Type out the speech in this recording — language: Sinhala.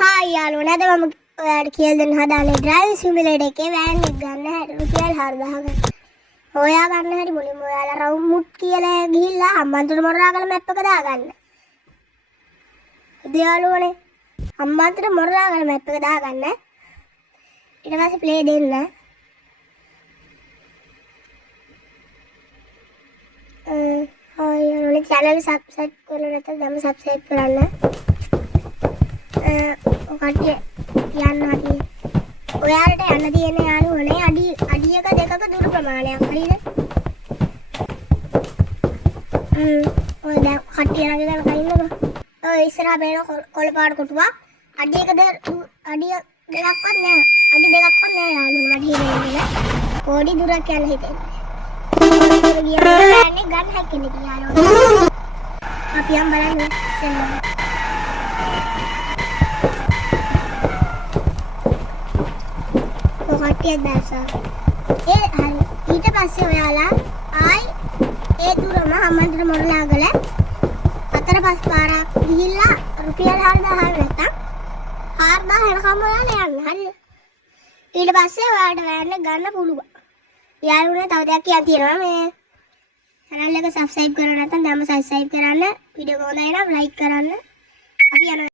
හායි යාළුවනේ අද මම ඔයාලට කියලා දෙන්න හදාන්නේ ඩ්‍රයිවිං සිමුලේටර් එකේ වෑන් එක ගන්න හැටි රුපියල් 4000කට. හොයා ගන්න හැටි මුලින්ම ඔයාලා රවුමුට් කියලා ගිහිල්ලා හම්බන්තොට මොරාගල මැප් එක දාගන්න. ඉතින් යාළුවනේ හම්බන්තොට මොරාගල මැප් එක දාගන්න. ඊට පස්සේ ප්ලේ දෙන්න. හායි යාළුවනේ channel එක subscribe කරලා නැත්නම් දැන් subscribe කරන්න. ඔකට යන්න හරි. ඔයාලට යන්න තියෙන යාළුවනේ අඩියක දෙකක දුර ප්‍රමාණයක් හරිද? ඔය දැන් කට්ටිය ළඟ ගන්න කයින්නකො. ඔය ඉස්සරහා බේන කොළ පාට කොටුවක් අඩියක අඩිය දෙකක්වත් නෑ. අඩි දෙකක්වත් නෑ යාළුවනේ මට හිතෙන්නේ. පොඩි දුරක් යන්න හිතෙන්නේ. දුර ගියාම යන්නේ ගන්න හැක්කෙන්නේ යාළුවනේ. අපි යම් බලන්න ඉස්සෙල්ලා. කට්ටියක් දැස්සා. ඊට පස්සේ ඔයාලා ආයි ඒ දුරම හම්බන්තොට මොරලාගල 4-5 පාරක් ගිහිල්ලා රුපියල් 4000 නැත්තම් 4000 යනකම් ඔයාලා යන්න. හරිද? ඊට පස්සේ ඔයාලට වෑන් එක ගන්න පුළුවන්. යාළුවනේ තව දෙයක් කියන්න තියෙනවා මේ channel එක subscribe කරලා නැත්නම් දැන්ම subscribe කරන්න. වීඩියෝ එක හොඳයි නම් like කරන්න. අපි යනවා.